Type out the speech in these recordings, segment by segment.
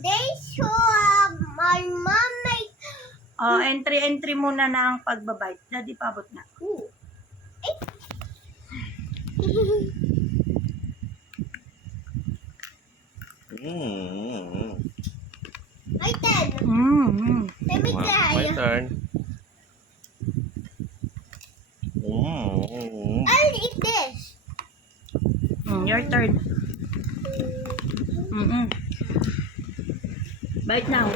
they show my mom made. Entry muna na ang pagbabite. Daddy, pabot na. Ooh. My turn. Let me My try. turn. I'll eat this. Your turn. Bite now.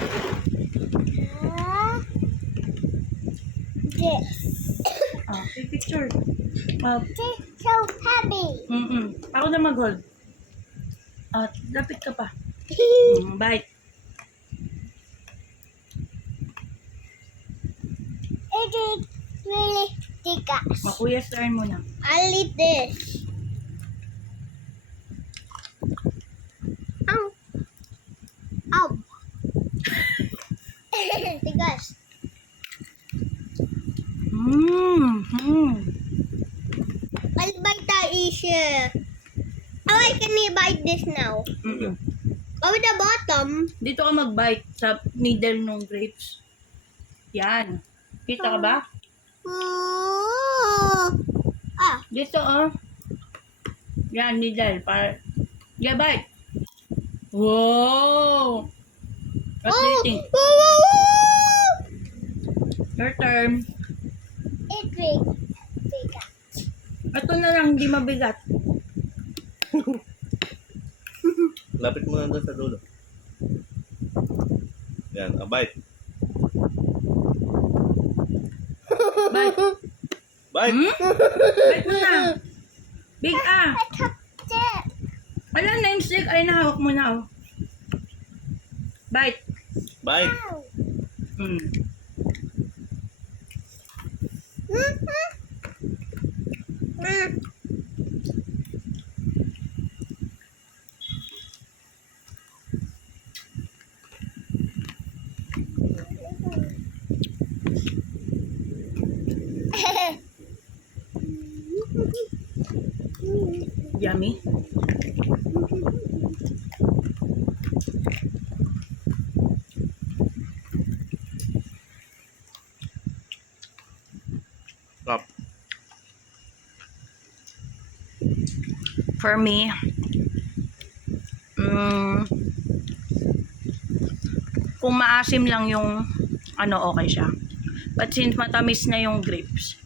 This. Take picture. This so heavy. Ako na mag-hold. Lapit ka pa. Bite. It is really tigas. Kuya's turn muna. I'll eat this. Ow. Ow. Tigas. I'll bite that issue. Oh, I can bite this now. Over the bottom. Dito ka mag-bite sa middle ng grapes. Yan. Kita ka ba? Dito, Yan, middle. Yeah, bite. Wow! What do you think? Your turn. It's big. Ito na lang, hindi mabigat. Lapit mo na doon sa dulo. Yan, a bite. Bite. Bite! Bite mo na. Big I touched it. Wala na yung stick. Ay, nahawak mo na, Bite. Bite! Ow. Yummy. Stop. For me, kung maasim lang yung okay siya. But since matamis na yung grapes,